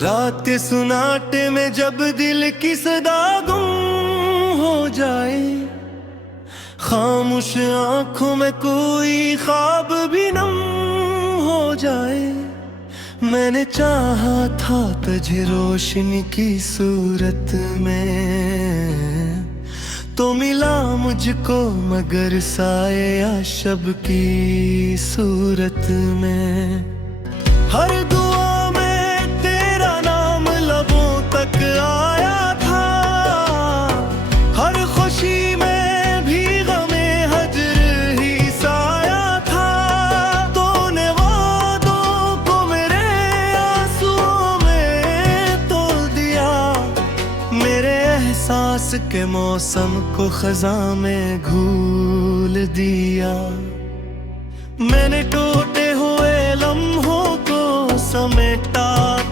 रात के सुनाटे में जब दिल की सदा गुम हो जाए, खामोश आंखों में कोई ख्वाब भी नम हो जाए। मैंने चाहा था तुझे रोशनी की सूरत में, तो मिला मुझको मगर साए या शब की सूरत में। हर दुआ में तेरा नाम लबों तक आया था, हर खुशी में भी गमे हजर ही साया था। तूने वादों को मेरे आंसुओं में तोल दिया, मेरे एहसास के मौसम को खज़ां में घूल दिया। मैंने टूटे हुए लम्हों को समेटा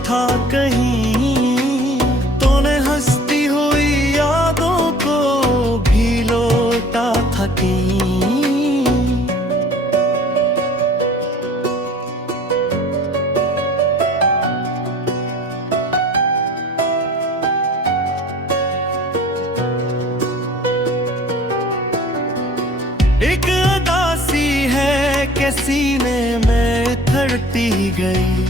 था कहीं, तूने हंसती हुई यादों को भी लौटा था कहीं। एक अदासी है कि सीने में धड़ती गई,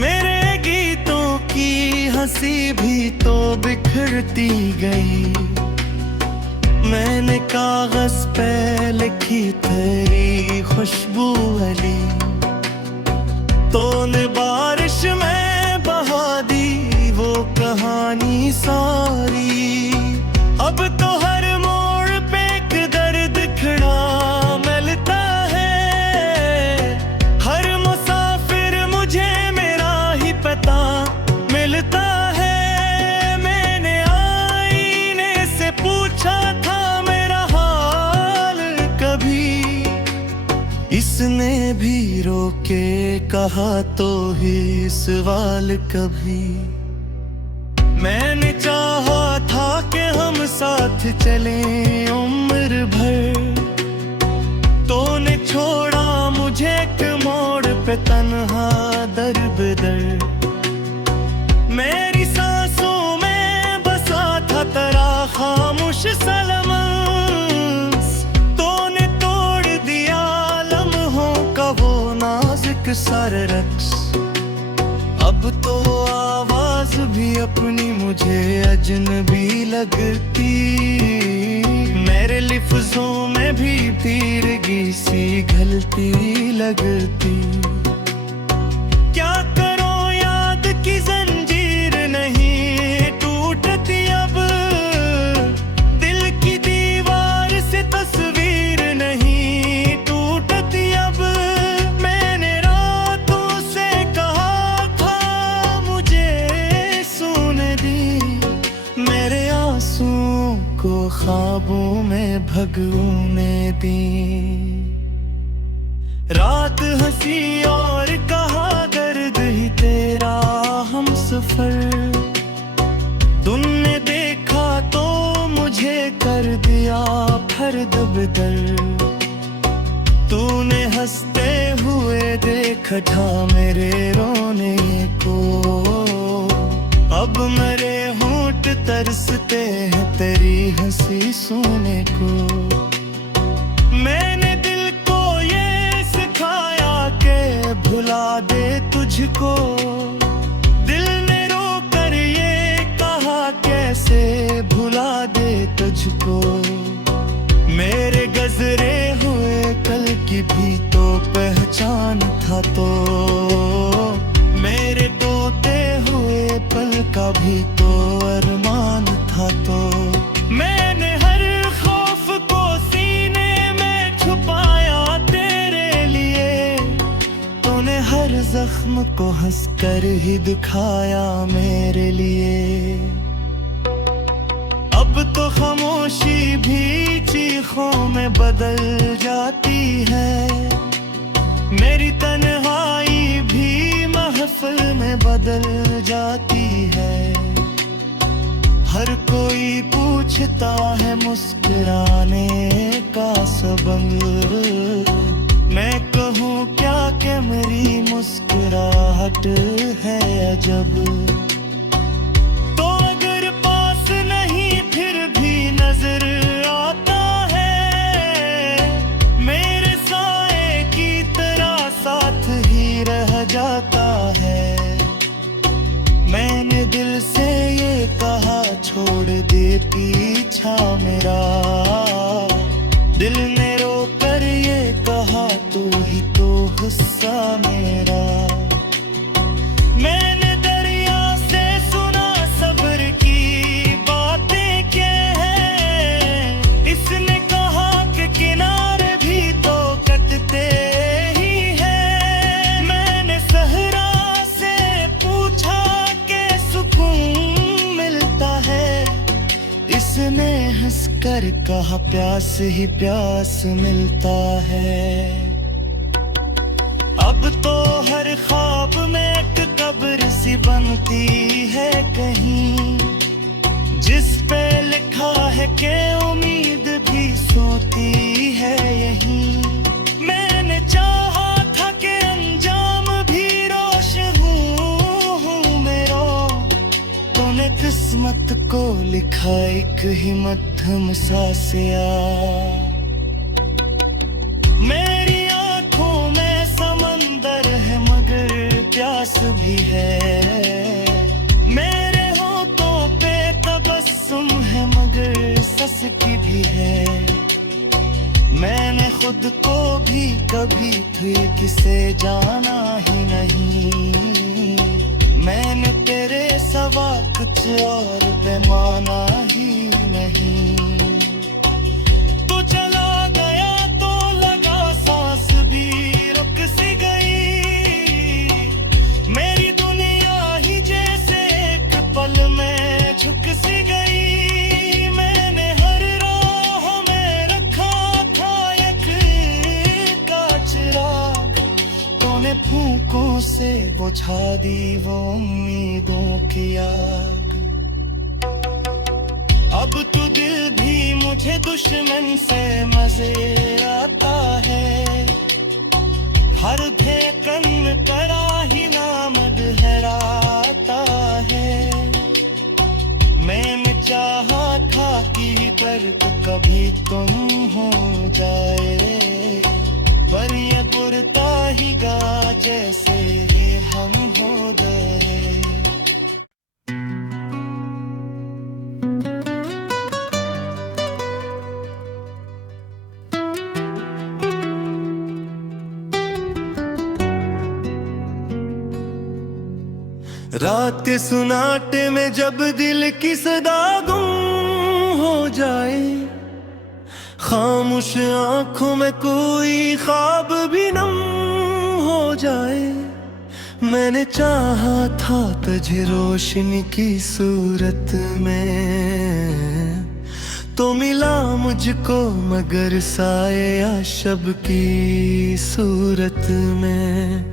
मेरे गीतों की हंसी भी तो बिखरती गई। मैंने कागज पे लिखी तेरी खुशबू अली, तूने बारिश में बहा दी वो कहानी सारी। अब तो हर मोड़ पे एक दर्द खड़ा मिलता है, हर मुसाफिर मुझे मेरा ही पता मिलता है। मैंने आईने से पूछा था मेरा हाल कभी, इसने भी रोके कहा तो ही सवाल कभी। मैंने चाहा था कि हम साथ चले उम्र भर, तूने छोड़ा मुझे एक मोड़ पे तन्हा दर बदर। मेरी सांसों में बसा था तेरा खामोश सलमस, तूने तोड़ दिया लम्हों का वो नाजुक सारा रक्स। अब तो आवाज भी अपनी मुझे अजनबी लगती, मेरे लिफ्ज़ों में भी तीरगी सी घलती लगती। क्या करो याद की जंजीर नहीं टूटती अब, दिल की दीवार से तस्वीर नहीं टूटती अब। मैंने रातों से कहा था मुझे सुन दी, मेरे आंसुओं को ख्वाबों में भगोने दी। रात हंसी और कहा दर्द ही तेरा हम सफर, तुमने देखा तो मुझे कर दिया फर्द बदर। तूने हंसते हुए देखा था मेरे रोने को, अब मेरे होंठ तरसते हैं तेरी हंसी सुनने को। मैंने दिल को ये सिखाया कि भुला दे तुझको, दिल ने रो कर ये कहा कैसे भुला दे तुझको। मेरे गजरे हुए कल की भी तो पहचान था, तो मेरे टूटे हुए पल का भी तो अरमान था। तो मैंने हर खौफ को सीने में छुपाया तेरे लिए, तूने हर जख्म को हंसकर ही दिखाया मेरे लिए। अब तो खामोशी भी चीखों में बदल जाती है, मेरी तन्हाई भी महफिल में बदल जाती है। हर कोई पूछता है मुस्कुराने का सबब, मैं कहूँ क्या कि मेरी मुस्कुराहट मुस्कुराहट है अजब। तो अगर पास नहीं फिर भी नजर आता है, मेरे साए की तरह साथ ही रह जाता है। मैंने दिल से ये कहा छोड़ दे पीछा मेरा, दिल ने रो कर ये कहा तू ही तो हिस्सा मेरा। मैंने दरिया से सुना सब्र की बातें क्या है, इसने कहा कि किनारे भी तो कटते ही है। मैंने सहरा से पूछा कि सुकून मिलता है, इसने हंसकर कहा प्यास ही प्यास मिलता है। अब तो हर ख्वाब में एक कब्र सी बनती है कहीं, जिस पे लिखा है कि उम्मीद भी सोती है यहीं। मैंने चाहा था कि अंजाम भी रोशन हूँ मेरा, तूने किस्मत को लिखा एक ही मध्यम सा सिया। मेरी आंखों में समंदर है मगर प्यास भी है, मेरे होठों पे तबस्सुम है मगर सस्ती भी है। मैंने खुद को भी कभी ठीक से जाना ही नहीं, मैंने तेरे सवा कुछ और बेमाना ही नहीं। तू चला गया तो लगा सांस भी रुक सी गई, मेरी दुनिया ही जैसे एक पल में झुक सी गई। मैंने हर राह में रखा था एक का चिराग, तूने फूंकों से बुझा दी वो उम्मीदों की आग। अब तो दिल भी मुझे दुश्मन से मजे आता है, हर धड़कन करा ही नाम डहराता है। मैंने चाहा था कि दर्द कभी तुम हो जाए, पर ये बुरता ही गा जैसे ही हम हो गए। रात के सुनाटे में जब दिल की सदा गुम हो जाए, खामोश आंखों में कोई ख्वाब भी नम हो जाए। मैंने चाहा था तुझे रोशनी की सूरत में, तो मिला मुझको मगर साए या शब की सूरत में।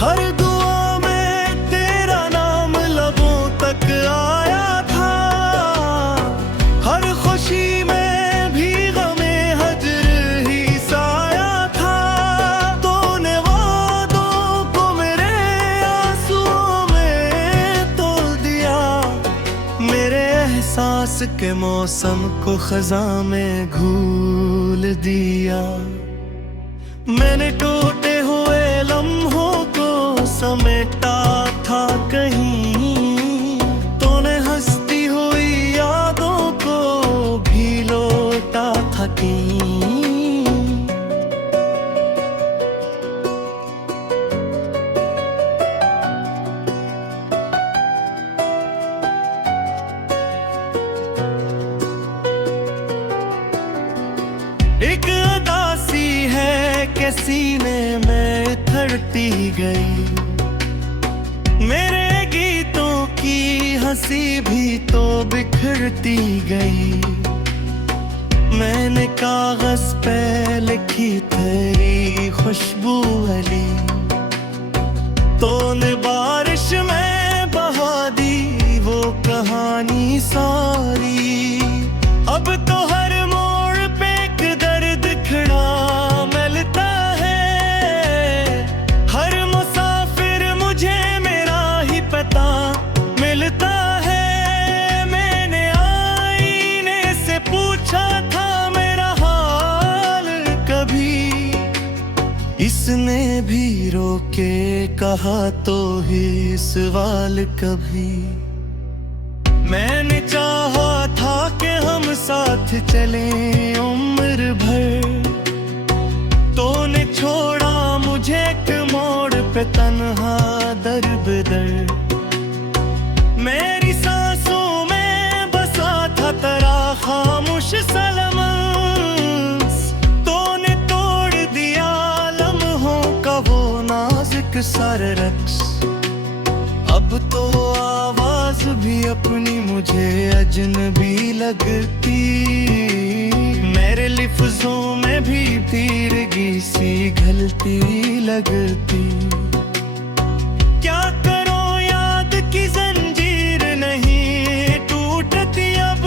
हर दुआ में तेरा नाम लबों तक आया था, हर खुशी में भी गमे हजर ही साया था। तूने वादों को मेरे आंसुओं में तोड़ दिया, मेरे एहसास के मौसम को खज़ां में घूल दिया। मैंने टूटे हुए लम्हों को समेटा था कहीं, तूने हंसती हुई यादों को भी लौटा था कहीं। एक अदासी है कि सीने में उतरती गई, मेरे गीतों की हंसी भी तो बिखरती गई। मैंने कागज पे लिखी तेरी खुशबू अली, तूने बारिश में बहा दी वो कहानी सारी। अब तो हर मोड़ पे एक दर्द खड़ा मिलता है, हर मुसाफिर उसने भी रोके कहा तो ही सवाल कभी। मैंने चाहा था कि हम साथ चले उम्र भर, तूने छोड़ा मुझे एक मोड़ पे तन्हा दर बदर। मेरी सांसों में बसा था तेरा खामोश सलमस, तूने तोड़ दिया लम्हों का वो नाजुक सारा रक्स। अब तो आवाज भी अपनी मुझे अजनबी लगती, मेरे लिफ्ज़ों में भी तीरगी सी घलती लगती। क्या करो याद की जंजीर नहीं टूटती अब,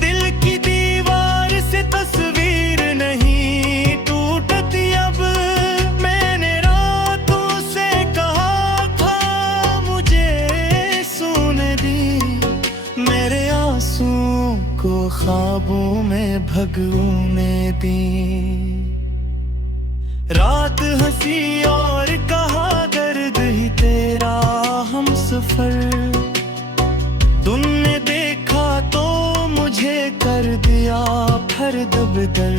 दिल की दीवार से तस्वीर नहीं टूटती अब। मैंने रातों से कहा था मुझे सुन दी, मेरे आंसुओं को ख्वाबों में भगोने दी। रात हंसी और कहा दर्द ही तेरा हम सफर, तुमने देखा तो मुझे कर दिया फर्द बदर।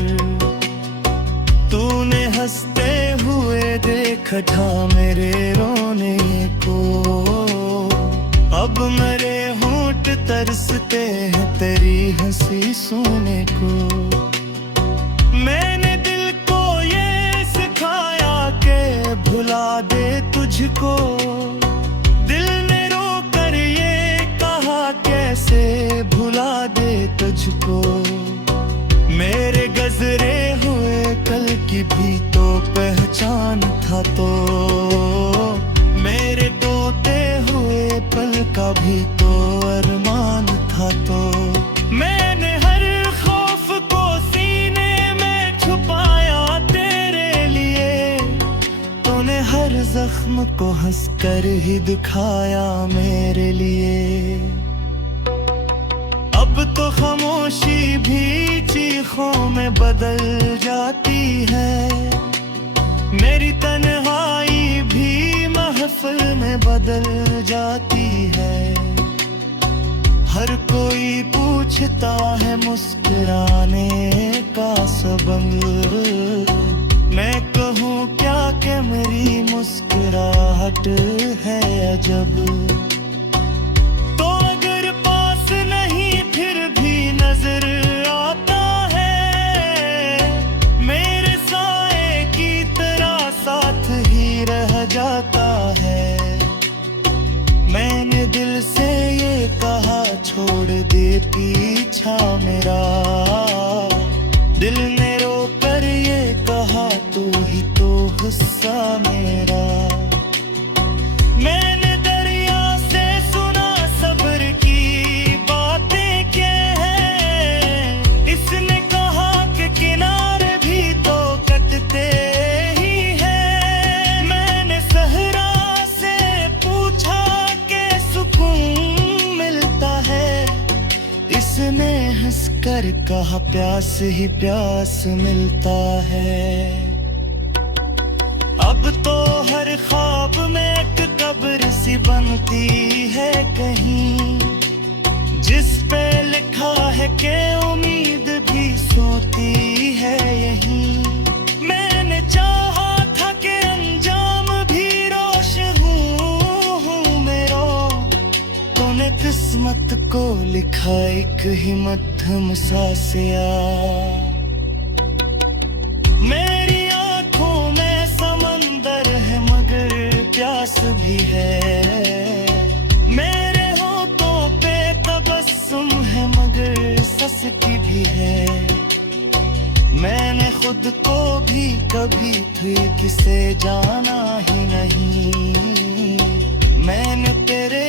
तूने हंसते हुए देखा था मेरे रोने को, अब मेरे होंठ तरसते हैं तेरी हंसी सुनने को। मैंने दिल को ये सिखाया के भुला दे तुझको, दिल ने रो कर ये कहा कैसे भुला दे तुझको। मेरे गजरे हुए कल की भी तो पहचान था तो, मेरे टूटे हुए पल का भी तो अरमान था तो। मैंने हर खौफ को सीने में छुपाया तेरे लिए, तूने हर जख्म को हंसकर ही दिखाया मेरे लिए। अब तो खामोशी भी चीखों में बदल जाती है, मेरी तन्हाई भी महफिल में बदल जाती है। हर कोई पूछता है मुस्कुराने का सबब, मैं कहूँ क्या कि मेरी मुस्कुराहट है अजब। तो अगर पास नहीं फिर भी नजर आता है, मेरे साए की तरह साथ ही रह जाता है। मैंने दिल से ये कहा छोड़ दे पीछा मेरा, दिल ने रो कर ये कहा तू ही तो हिस्सा मेरा। मैंने दरिया से सुना सब्र की बातें क्या है, इसने कहा कि किनारे भी तो कटते ही है। मैंने सहरा से पूछा कि सुकून मिलता है, इसने हंसकर कहा प्यास ही प्यास मिलता है। अब तो हर ख्वाब में एक कब्र सी बनती है कहीं, जिस पे लिखा है कि उम्मीद भी सोती है यहीं। मैंने चाहा था कि अंजाम भी रोशन हूँ मेरा, तूने किस्मत को लिखा एक ही मध्यम सा सिया। मेरी आंखों में समंदर है मगर प्यास भी है, मेरे होठों पे तबस्सुम है मगर सस्ती भी है। मैंने खुद को भी कभी ठीक से जाना ही नहीं, मैंने तेरे